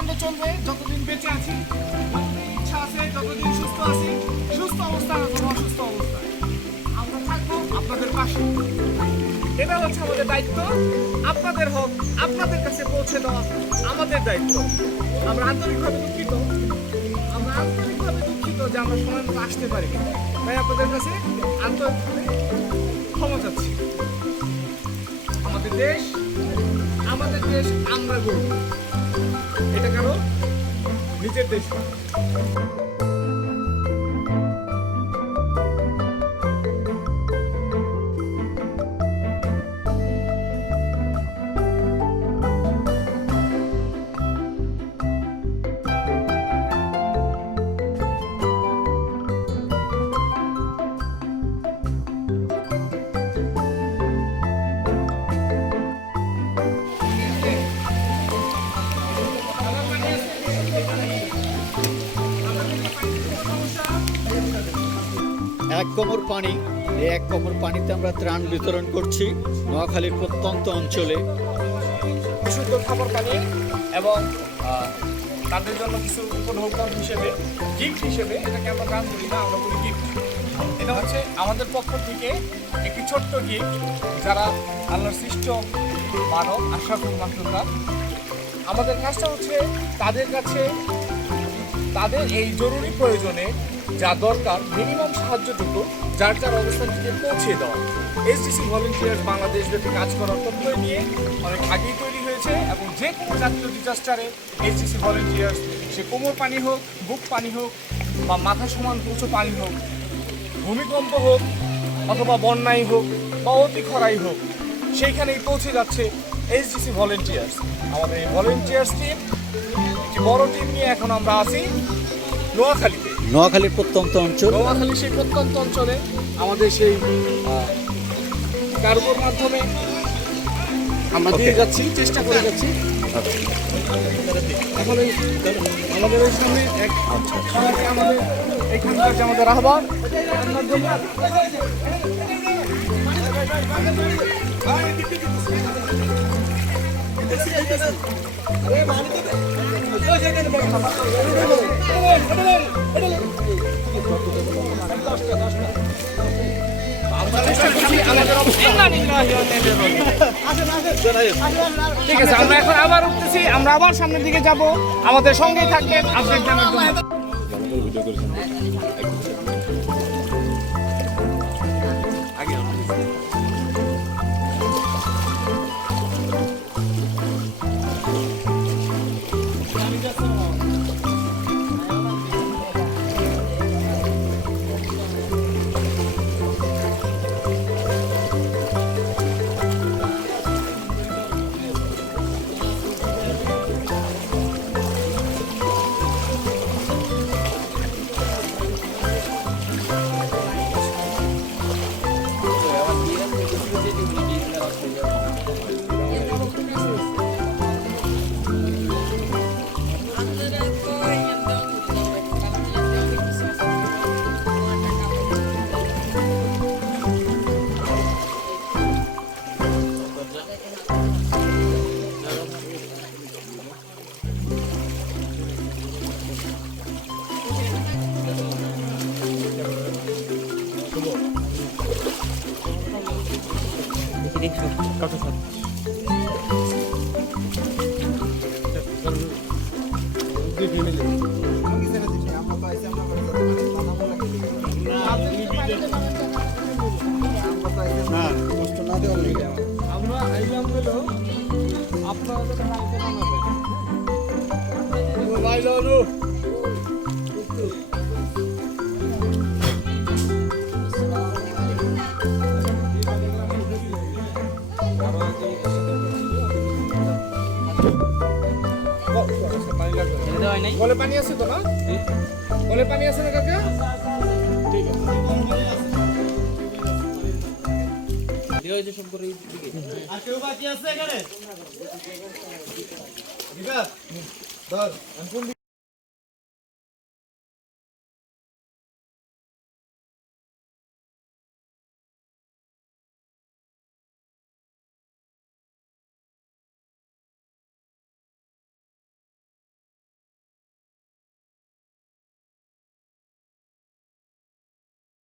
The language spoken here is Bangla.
কর্মকাণ্ড চলবে, যতদিন বেঁচে আছি যতদিন ইচ্ছা আছে, যতদিন সুস্থ আছি, সুস্থ অবস্থায় অথবা অসুস্থ অবস্থায় আমরা থাকব আপনাদের পাশে। এটা হচ্ছে আমাদের দায়িত্ব। আপনাদের হোক, আপনাদের কাছে পৌঁছে দেওয়া আমাদের দায়িত্ব। আমরা আন্তরিকভাবে দুঃখিত। আমরা আন্তরিকভাবে দুঃখিত যে আমরা সময় মতো আসতে পারি তাই আপনাদের কাছে আন্তরিকভাবে ক্ষমা চাচ্ছি। আমাদের দেশ আমাদের দেশ আমরা গড়ব এটা কারণ? নিজের দেশ এক কোমর পানি। এই এক কোমর পানিতে আমরা ত্রাণ বিতরণ করছি নোয়াখালীর প্রত্যন্ত অঞ্চলে। বিশুদ্ধ খাবার পানি এবং তাদের জন্য কিছু উপঢৌকন হিসেবে গিফট হিসেবে এটাকে আমরা দান করি না, আমরা বলি গিফট এটা হচ্ছে আমাদের পক্ষ থেকে একটি ছোট্ট গিফট যারা আল্লাহর সৃষ্ট মানব আশরাফুল মাহলুকা আমাদের কাজটা হচ্ছে তাদের কাছে তাদের এই জরুরি প্রয়োজনে যা দরকার মিনিমাম সাহায্যটুকু, যার যার অবস্থান থেকে পৌঁছে দেওয়া। এসডিসি ভলেন্টিয়ার বাংলাদেশ ব্যাপী কাজ করার তথ্য নিয়ে অনেক আগেই তৈরি হয়েছে এবং যে কোনো জাতীয় ডিজাস্টারে এসডিসি ভলেন্টিয়ার সে কোমর পানি হোক, বুক পানি হোক, বা মাথা সমান উঁচু পানি হোক, ভূমিকম্প হোক, অথবা বন্যাই হোক, বা অতি খরাই হোক, সেইখানেই পৌঁছে যাচ্ছে এসডিসি ভলেন্টিয়ার্স আমাদের এই ভলেন্টিয়ার্স টিম একটি বড় টিম নিয়ে এখন আমরা আছি। নোয়াখালীতে। নোয়াখালীর প্রত্যন্ত অঞ্চল। নোয়াখালী সেই প্রত্যন্ত অঞ্চলে আমাদের সেই কার্গোর মাধ্যমে আমরা দিয়ে যাচ্ছি চেষ্টা করে যাচ্ছি। এখন এই আমাদের এই সামনে এক সবাইকে আমাদের এখানকার যে আমাদের রাহবার রান্নার ঠিক আছে, আমরা এখন আবার উঠতেছি, আমরা আবার সামনের দিকে যাব। আমাদের সঙ্গেই থাকবেন আপডেট জানার জন্য আমরা আইলাম হলো আপনারা ভাই লালু কলে পানি আছে তো না? কলে পানি আছে না কাকা? ঠিক আছে। আর কেউ বাকি আছে এখানে? বিকাশ ধর।